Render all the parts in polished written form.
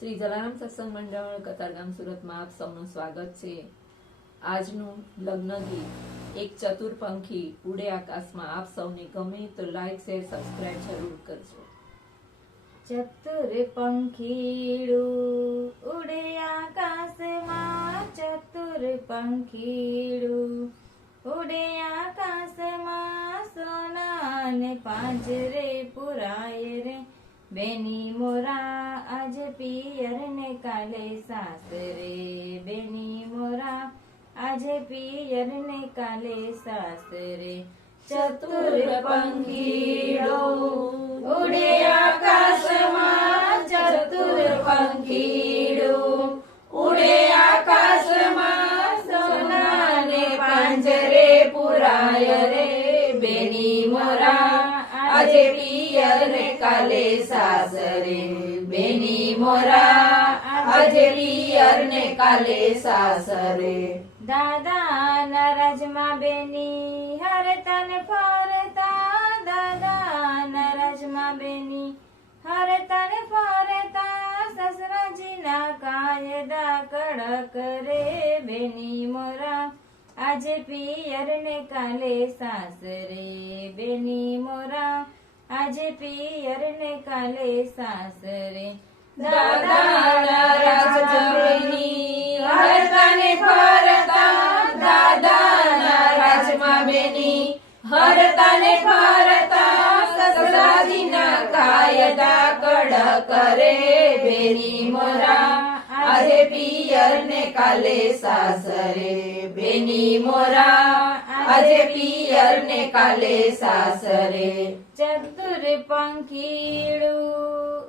શ્રી જલારામ સત્સંગ મંડળ કતારગામ સુરતમાં આપ સૌનું સ્વાગત છે। આજનું લગ્ન ગીત એક ચતુર પંખી ઉડે આકાશમાં આપ સૌને ગમે તો લાઈક શેર સબસ્ક્રાઇબ જરૂર કરજો। ચતુર પંખીડું ઉડે આકાશમાં, ચતુર પંખીડું ઉડે આકાશમાં, સોનાને પાંજરે પુરાય રે બેની મોરા આજ પિયર ને કાલે સાસરે, બેની મોરા આજે પિયર ને કાલે સાસરે। ચતુર પંખીડું ઉડે આકાશમાં, ચતુર પંખીડું ઉડે આકાશમાં, સોનાને પાંજરે પુરાય રે બેની મોરા આજે પિયર ને કાલે સાસરે, બેની મોરા આજે પિયર ને કાલે સાસરે। દાદાના રાજમાં બેની હરતા ને ફરતા, દાદાના રાજમાં બેની હરતા ને ફરતા, સસરાજીના કાયદા કડક રે બેની મોરા આજે પિયર ને કાલે સાસરે, બેની મોરા આજે પિયર ને કાલે સાસરે। દાદાના રાજમાં બેની હરતા ને ફરતા, દાદાના રાજમાં બેની હરતા ને ફરતા, સસરાજીના કાયદા કડક રે બેની મોરા આજે પિયર ને કાલે સાસરે, બેની મોરા આજે પિયર ને કાલે સાસરે। ચતુર પંખીડું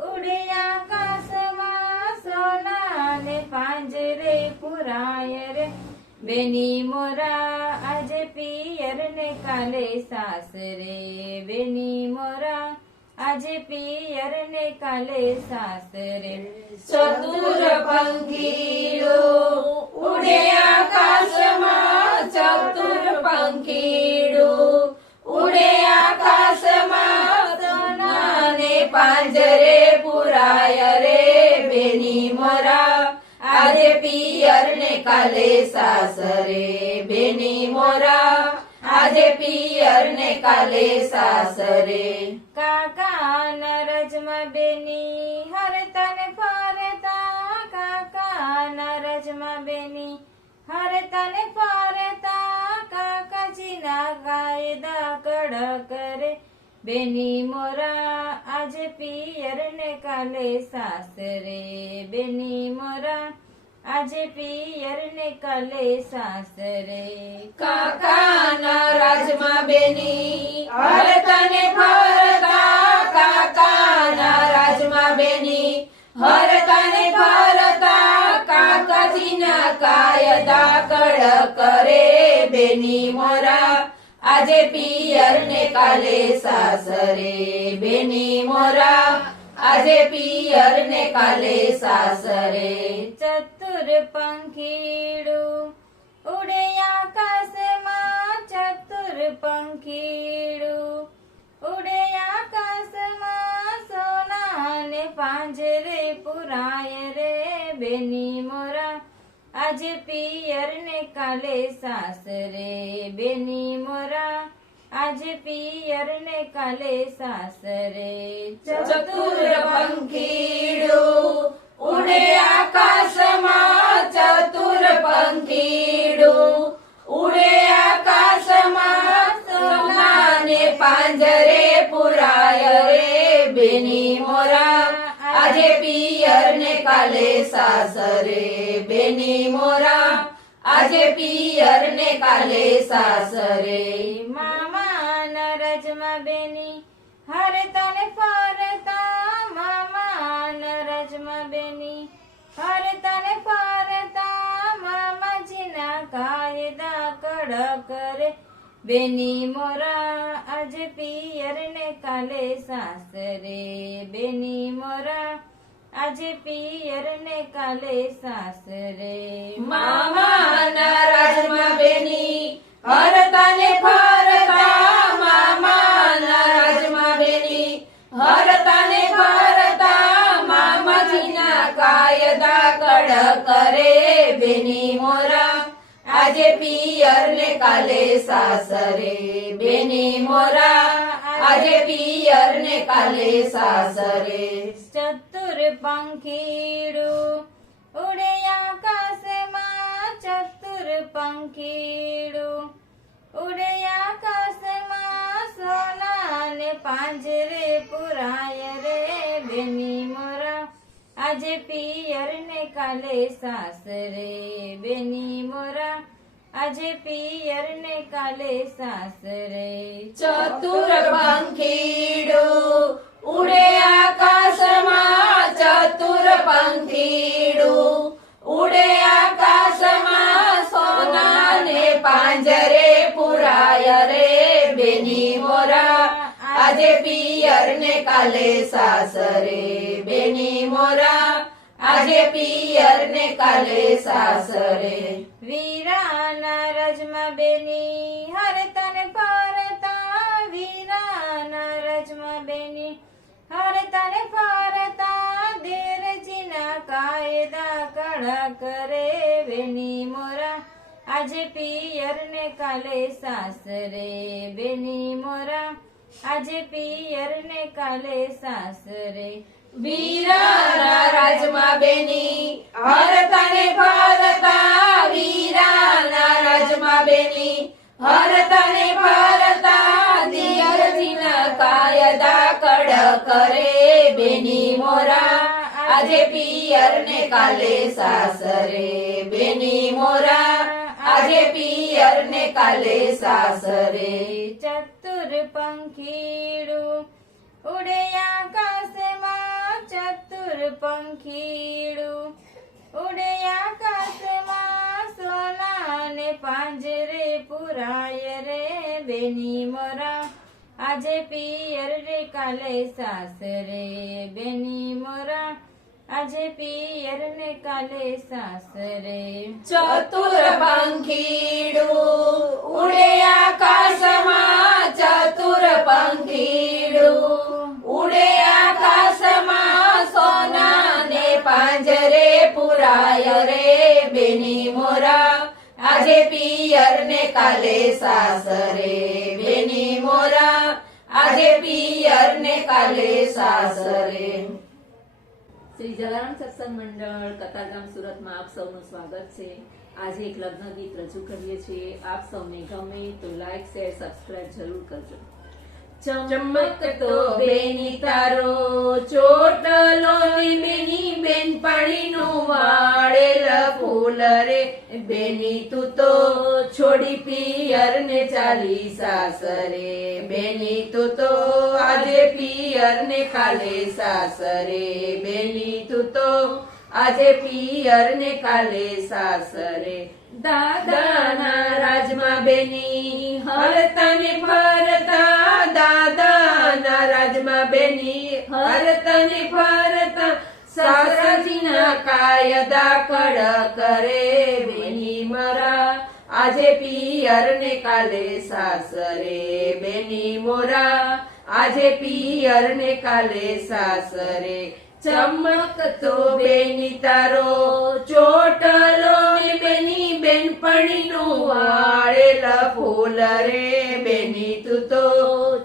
ઉડે આકાશમાં, સોનાને પાંજરે પુરાય રે બેની મોરા આજે પિયર ને કાલે સાસરે, બેની મોરા આજે પિયર ને કાલે સાસરે। ચતુર પંખીડું ઉડે આકાશમાં, ચતુર પંખીડું ઉડે આકાશમાં, સોનાને પાંજરે પુરાય રે બેની મોરા આજે પિયર ને કાલે સાસરે, બેની મોરા આજે પિયર ને કાલે સાસરે। કાકાના રાજમાં બેની હરતા ને ફરતા, કાકાના રાજમાં બેની હરતા ને ફરતા, કાકાજીના કાયદા કડક રે બેની મોરા આજે પિયર ને કાલે સાસરે, બેની મોરા આજે પિયર ને કાલે સાસરે। કાકાના રાજમાં બેની હરતા ને ફરતા, કાકાના રાજમાં બેની હરતા ને ફરતા, કાકાજીના કાયદા કડક રે બેની મોરા આજે પિયર ને કાલે સાસરે, બેની મોરા આજે પિયર ને કાલે સાસરે। ચતુર પંખીડું ઉડે આકાશમાં, ચતુર પંખીડું ઉડે આકાશમાં, સોનાને પાંજરે પુરાય રે બેની મોરા આજે પિયર ને કાલે સાસરે, બેની મોરા આજે પિયર ને કાલે સાસરે। ચતુર પંખીડું ઉડે આકાશમાં, ચતુર પંખીડું ઉડે આકાશમાં, સોનાને પાંજરે પુરાય રે બેની મોરા આજે પિયર ને કાલે સાસરે, બેની મોરા આજે પિયર ને કાલે સાસરે। મામાના રાજમાં બેની હરતા ને ફરતા, મામાના રાજમાં બેની હરતા ને ફરતા, મામાજીના કાયદા કડક રે બેની મોરા આજે પિયર ને કાલે સાસરે, બેની મોરા આજે પિયર ને કાલે સાસરે। મામાના રાજમાં બેની હરતા ને ફરતા, મામાના રાજમાં બેની હરતા ને ફરતા, મામાજીના કાયદા કડક કરે બેની મોરા આજે પિયર ને કાલે સાસરે બેની મોરા આજે પિયર ને કાલે સાસરે ચતુર પંખીડું ઉડે આકાશમાં ચતુર પંખીડું ઉડે આકાશમાં સોનાને પાંજરે પુરાય રે બેની મોરા આજે પિયર ને કાલે સાસરે બેની મોરા આજે પિયર ને કાલે સાસરે ચતુર પંખીડું ઉડે આકાશમાં ચતુર પંખીડું ઉડે આકાશમાં સોનાને પાંજરે પુરાય રે બેની મોરા આજે પિયર ને કાલે સાસરે બેની મોરા આજે પિયર ને કાલે સાસરે વીરાના રજમાં બેની હર તન ફરતા વીરાના રજમાં બેની હર તન ફરતા દેરજીના કાયદા કડા કરે બેની મોરા આજે પિયર ને કાલે સાસરે બેની મોરા આજે પિયર ને કાલે સાસરે વીરાના રાજમાં બેની હર તને ફરતા વીરાના રાજમાં બેની હર તને ફરતા દિયરજીના કાયદા કડક કરે બેની મોરા આજે પિયર ને કાલે સાસરે બેની મોરા આજે પિયર ને કાલે સાસરે ચતુર પંખીડું ઉડે આકાશમાં ચતુર પંખીડું ઉડે આકાશમાં સોનાને પાંજરે પુરાય રે બેની મોરા આજે પિયર રે કાલે સાસરે બેની મોરા આજે પિયર ને કાલે સાસરે ચતુર પંખીડું ઉડે આકાશમાં ચતુર પંખીડું ઉડે આકાશમાં સોનાને પાંજરે પુરાય રે બેની મોરા આજે પિયર ને કાલે સાસરે બેની મોરા આજે પિયર ને કાલે સાસરે શ્રી જલારામ સત્સંગ મંડળ કતારગામ સુરતમાં આપ સૌનું સ્વાગત છે. આજે એક લગ્ન ગીત રજૂ કરીએ છીએ. આપ સૌને ગમે તો લાઈક શેર સબસ્ક્રાઇબ જરૂર કરજો. ચમકતો બેની તારો ચોટલો બેની બેન પાણીનું વાળેલ ફૂલ રે બેની તું તો છોડી પિયર ને ચાલી સાસરે બેની તું તો આજે પિયર ને કાલે સાસરે બેની તું તો આજે પિયર ને કાલે સાસરે દાદાના રાજમાં બેની હરતા ને ફરતા દાદાના રાજમાં બેની હરતા ને ફરતા સાસરાજીના કાયદા કડક કરે બેની મોરા આજે પિયર ને કાલે સાસરે બેની મોરા આજે પિયર ને કાલે સાસરે ચમકતો બેની તારો ચોટલો બેની બેનપણીનું વાળેલ ફૂલ રે બેની તું તો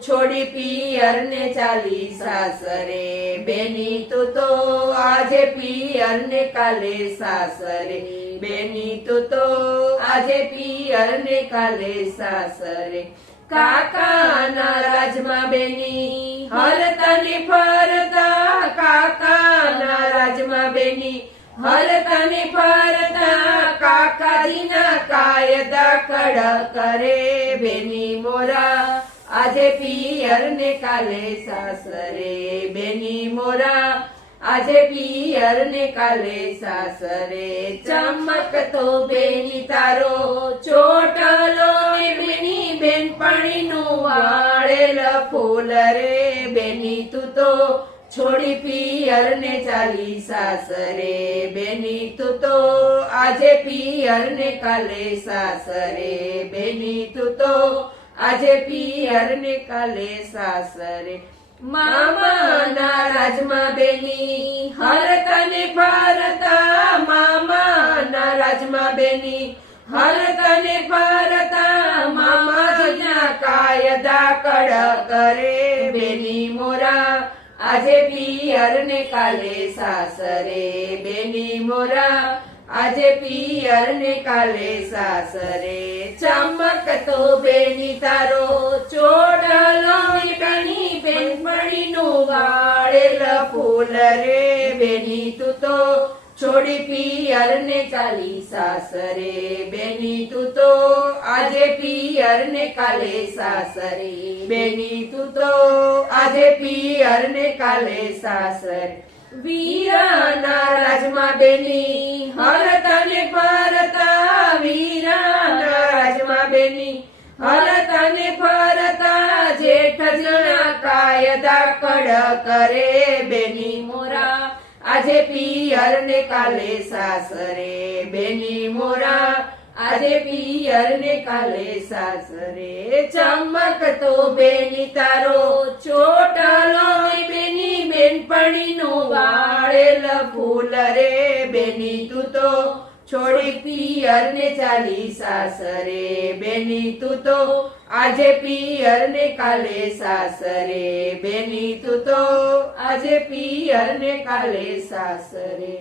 છોડી પિયર ને ચાલી સાસરે બેની તું તો આજે પિયર ને કાલે સાસરે બેની તું તો આજે પિયર ને કાલે સાસરે કાકાના રાજમાં બેની હરતા ને ફરતા કાકાના રાજમાં બેની હરતા ને ફરતા કાકાજીના કાયદા કડક કરે બેની મોરા આજે પિયર ને કાલે સાસરે બેની મોરા આજે પિયર ને કાલે સાસરે ચમકતો બેની તારો ચોટલો બેની બેનપણીનું વાળેલ ફૂલ રે બેની તું તો છોડી પિયર ને ચાલી સાસરે બેની તું તો આજે પિયર ને કાલે સાસરે બેની તું તો આજે પિયર ને કાલે સાસરે મામાના રાજમાં બેની હરતા ને ફરતા, મામાના રાજમાં બેની હરતા ને ફરતા, મામાજીના કાયદા કડક કરે બેની મોરા, આજે પિયર ને કાલે સાસરે બેની મોરા, આજે પિયર ને કાલે સાસરે. ચમકતો બેની તારો ચોટલો ને બેની બેનપણીનું વાળેલ ફૂલ રે, બેની તું તો છોડી પિયર ને ચાલી સાસરે, બેની તું તો આજે પિયર ને કાલે સાસરે, બેની તું તો આજે પિયર ને કાલે સાસરે. વીરાના રાજમાં બેની હરતા ને ફરતા, વીરાના રાજમાં બેની હરતા ને ફરતા, જેઠજીના કાયદા કડક કરે બેની મોરા, આજે પિયર ને કાલે સાસરે, બેની મોરા, આજે પિયર ને કાલે સાસરે. ચમકતો બેની તારો ચોટલો ને બેની બેનપણીનું વાળેલ ફૂલ રે, બેની તું તો છોડી પિયર ને ચાલી સાસરે, બેની તું તો આજે પિયર ને કાલે સાસરે, બેની તું તો આજે પિયર ને કાલે સાસરે.